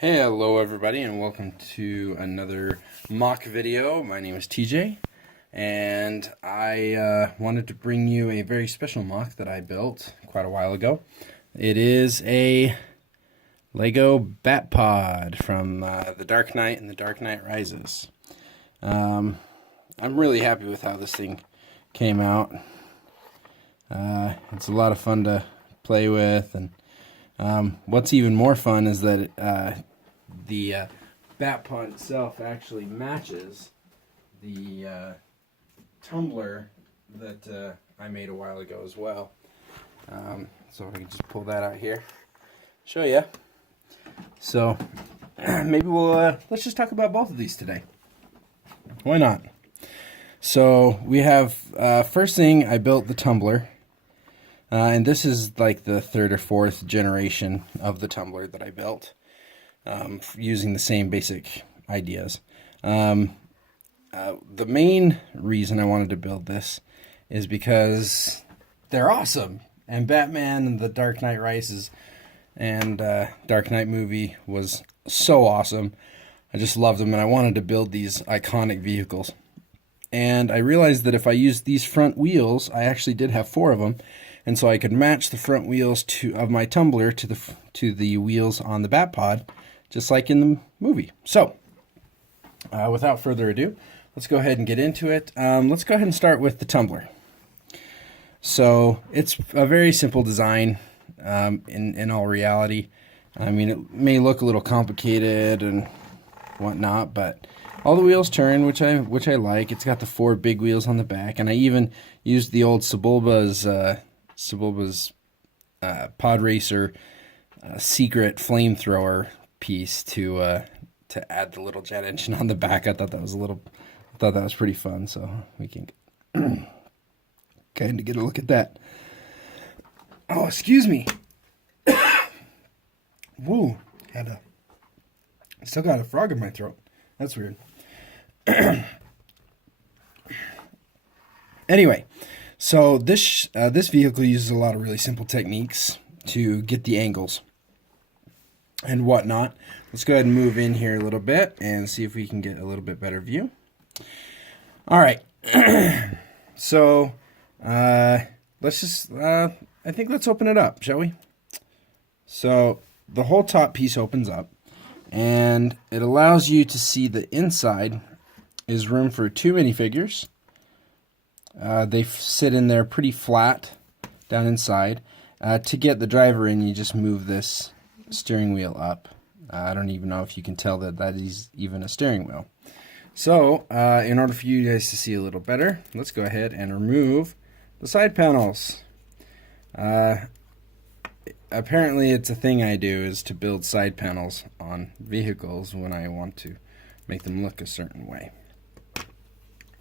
Hello everybody and welcome to another mock video. My name is TJ and I wanted to bring you a very special mock that I built quite a while ago. It is a Lego Batpod from The Dark Knight and The Dark Knight Rises. I'm really happy with how this thing came out. It's a lot of fun to play with, and what's even more fun is that the Batpod itself actually matches the tumbler that I made a while ago as well. So if I can just pull that out here, show you. So maybe let's just talk about both of these today. Why not? So we have first thing, I built the tumbler. And this is like the third or fourth generation of the tumbler that I built, using the same basic ideas. The main reason I wanted to build this is because they're awesome, and Batman and the Dark Knight Rises and Dark Knight movie was so awesome. I just loved them, and I wanted to build these iconic vehicles. And I realized that if I used these front wheels, I actually did have 4 of them, and so I could match the front wheels of my tumbler to the wheels on the Batpod, just like in the movie. So, without further ado, let's go ahead and get into it. Let's go ahead and start with the tumbler. So, it's a very simple design in all reality. I mean, it may look a little complicated and whatnot, but all the wheels turn, which I like. It's got the 4 big wheels on the back, and I even used the old Sebulba's Pod Racer secret flamethrower piece to add the little jet engine on the back. I thought that was pretty fun. So we can kind of get a look at that. Oh, excuse me. Woo! Still got a frog in my throat. That's weird. Anyway, so this vehicle uses a lot of really simple techniques to get the angles and whatnot. Let's go ahead and move in here a little bit and see if we can get a little bit better view. All right. So let's just I think let's open it up, shall we? So the whole top piece opens up, and it allows you to see the inside is room for 2 minifigures. They sit in there pretty flat down inside. To get the driver in, you just move this steering wheel up. I don't even know if you can tell that is even a steering wheel. So, in order for you guys to see a little better, let's go ahead and remove the side panels. Apparently, it's a thing I do, is to build side panels on vehicles when I want to make them look a certain way.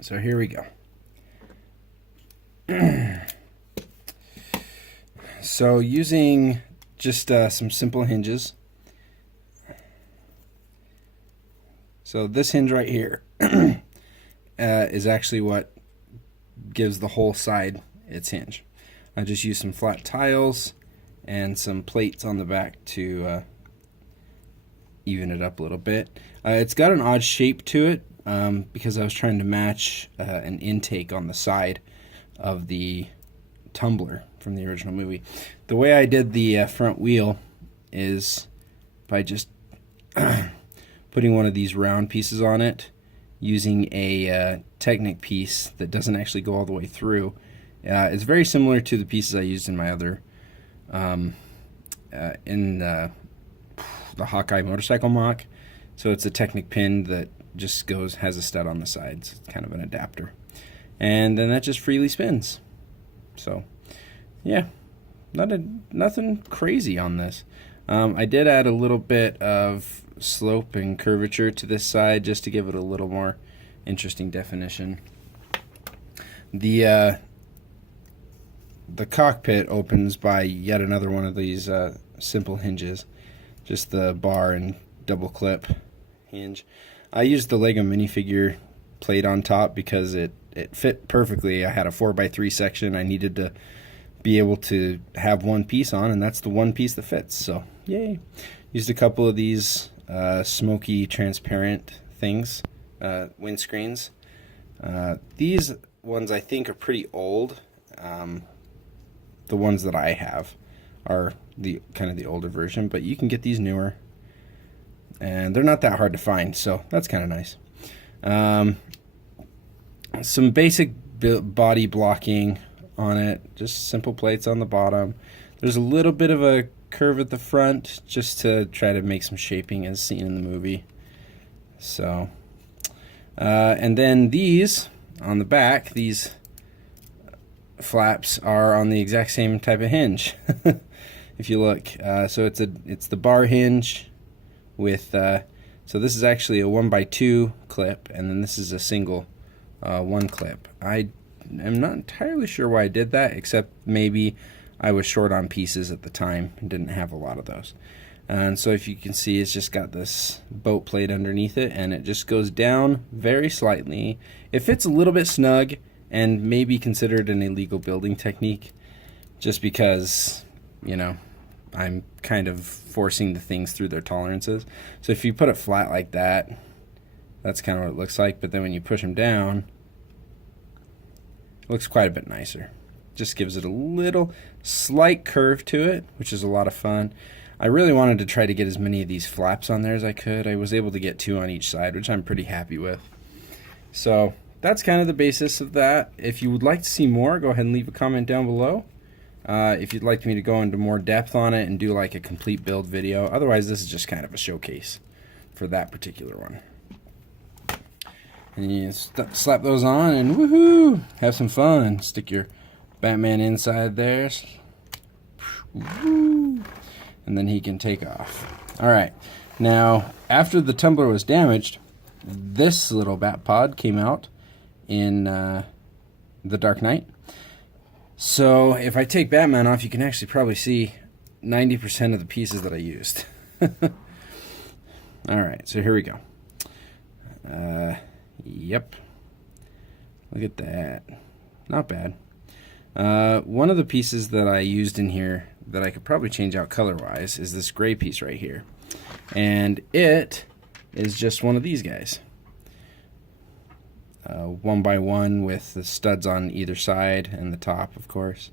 So here we go. So using just some simple hinges. So this hinge right here is actually what gives the whole side its hinge. I just use some flat tiles and some plates on the back to even it up a little bit. It's got an odd shape to it because I was trying to match an intake on the side of the tumbler from the original movie. The way I did the front wheel is by just putting one of these round pieces on it, using a Technic piece that doesn't actually go all the way through. It's very similar to the pieces I used in my other the Hawkeye motorcycle mock. So it's a Technic pin that just has a stud on the sides. It's kind of an adapter, and then that just freely spins. So yeah, nothing crazy on this. I did add a little bit of slope and curvature to this side just to give it a little more interesting definition. The cockpit opens by yet another one of these simple hinges, just the bar and double clip hinge. I used the Lego minifigure plate on top because it fit perfectly. I had a 4x3 section I needed to be able to have one piece on, and that's the one piece that fits. So yay. Used a couple of these smoky transparent things, windscreens. These ones I think are pretty old. The ones that I have are the kind of the older version, but you can get these newer, and they're not that hard to find, so that's kind of nice. Some basic body blocking on it, just simple plates on the bottom. There's a little bit of a curve at the front just to try to make some shaping as seen in the movie. So and then these on the back, these flaps are on the exact same type of hinge. If you look, so it's the bar hinge with so this is actually a 1x2 clip, and then this is a single one clip. I am not entirely sure why I did that, except maybe I was short on pieces at the time and didn't have a lot of those. And so if you can see, it's just got this boat plate underneath it, and it just goes down very slightly. It fits a little bit snug and may be considered an illegal building technique, just because, you know, I'm kind of forcing the things through their tolerances. So if you put it flat like that, that's kind of what it looks like. But then when you push them down, it looks quite a bit nicer. Just gives it a little slight curve to it, which is a lot of fun. I really wanted to try to get as many of these flaps on there as I could. I was able to get 2 on each side, which I'm pretty happy with. So that's kind of the basis of that. If you would like to see more, go ahead and leave a comment down below. If you'd like me to go into more depth on it and do like a complete build video. Otherwise, this is just kind of a showcase for that particular one. And you slap those on and woohoo! Have some fun. Stick your Batman inside there. Woo. And then he can take off. Alright, now after the Tumbler was damaged, this little Batpod came out in The Dark Knight. So if I take Batman off, you can actually probably see 90% of the pieces that I used. Alright, so here we go. Yep. Look at that. Not bad. One of the pieces that I used in here that I could probably change out color-wise is this gray piece right here. And it is just one of these guys. 1x1 with the studs on either side and the top, of course.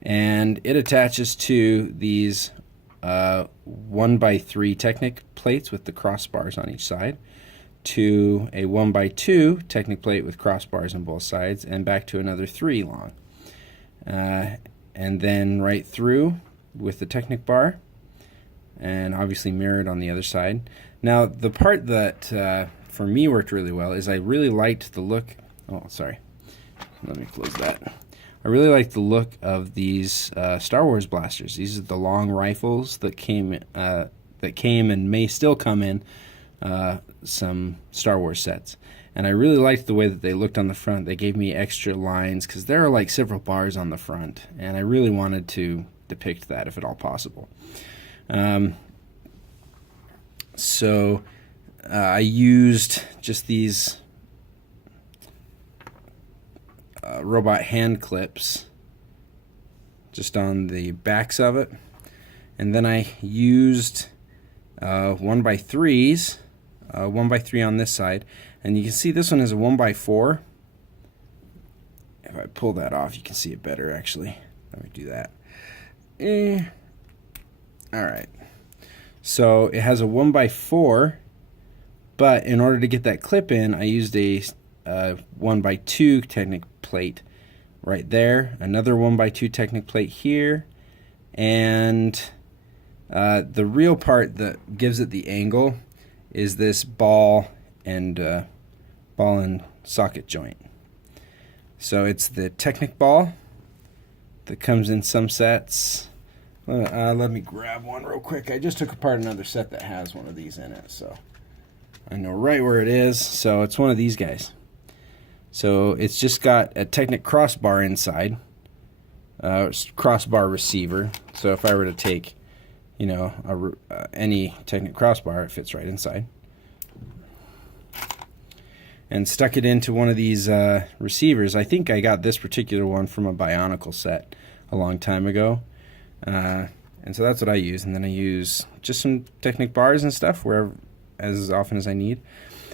And it attaches to these 1x3 Technic plates with the crossbars on each side, to a 1x2 Technic plate with crossbars on both sides, and back to another 3 long. And then right through with the Technic bar, and obviously mirrored on the other side. Now the part that for me worked really well is I really liked the look. Oh, sorry. Let me close that. I really liked the look of these Star Wars blasters. These are the long rifles that came and may still come in some Star Wars sets. And I really liked the way that they looked on the front. They gave me extra lines because there are like several bars on the front, and I really wanted to depict that if at all possible. So I used just these robot hand clips just on the backs of it, and then I used 1x3s, 1x3 on this side, and you can see this one is a 1x4. If I pull that off, you can see it better actually. Let me do that. Alright, so it has a 1x4, but in order to get that clip in, I used a 1x2 Technic plate right there, another 1x2 Technic plate here, and the real part that gives it the angle is this ball and socket joint. So it's the Technic ball that comes in some sets. Let me grab one real quick. I just took apart another set that has one of these in it, so I know right where it is. So it's one of these guys. So it's just got a Technic crossbar inside, crossbar receiver. So if I were to take, you know, any Technic crossbar, it fits right inside. And stuck it into one of these receivers. I think I got this particular one from a Bionicle set a long time ago. And so that's what I use. And then I use just some Technic bars and stuff wherever, as often as I need.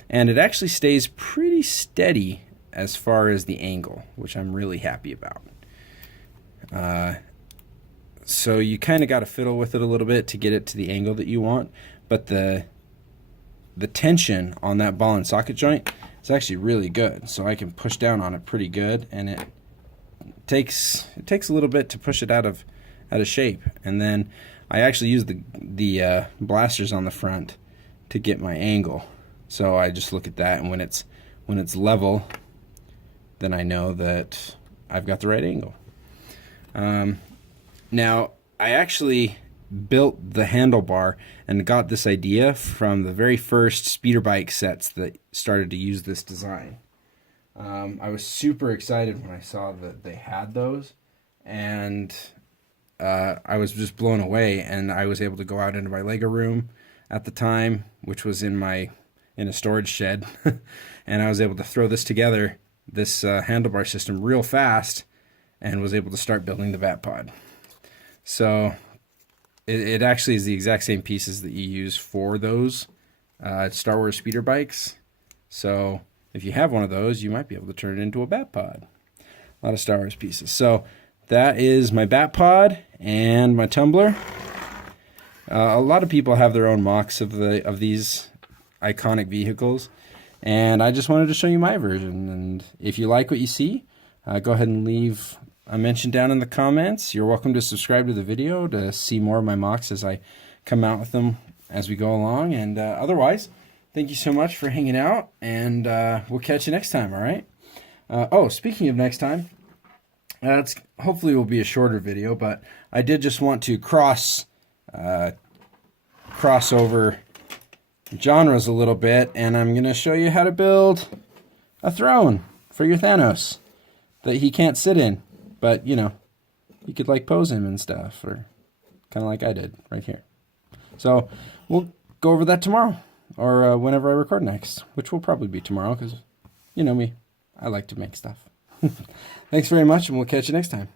And it actually stays pretty steady as far as the angle, which I'm really happy about. So you kind of got to fiddle with it a little bit to get it to the angle that you want, but the tension on that ball and socket joint is actually really good. So I can push down on it pretty good, and it takes a little bit to push it out of shape. And then I actually use the blasters on the front to get my angle. So I just look at that, and when it's level, then I know that I've got the right angle. Now, I actually built the handlebar and got this idea from the very first speeder bike sets that started to use this design. I was super excited when I saw that they had those, and I was just blown away. And I was able to go out into my Lego room at the time, which was in a storage shed, and I was able to throw this together, this handlebar system, real fast, and was able to start building the Batpod. So it actually is the exact same pieces that you use for those Star Wars speeder bikes. So if you have one of those, you might be able to turn it into a Batpod. A lot of Star Wars pieces. So that is my Batpod and my Tumbler. A lot of people have their own mocks of these iconic vehicles, and I just wanted to show you my version. And if you like what you see, go ahead and leave a mention down in the comments. You're welcome to subscribe to the video to see more of my mocks as I come out with them as we go along. And otherwise, thank you so much for hanging out, and we'll catch you next time, all right? Oh, speaking of next time, hopefully will be a shorter video, but I did just want to cross over genres a little bit, and I'm going to show you how to build a throne for your Thanos that he can't sit in. But, you know, you could, like, pose him and stuff, or kind of like I did right here. So we'll go over that tomorrow, or whenever I record next, which will probably be tomorrow, because, you know me, I like to make stuff. Thanks very much, and we'll catch you next time.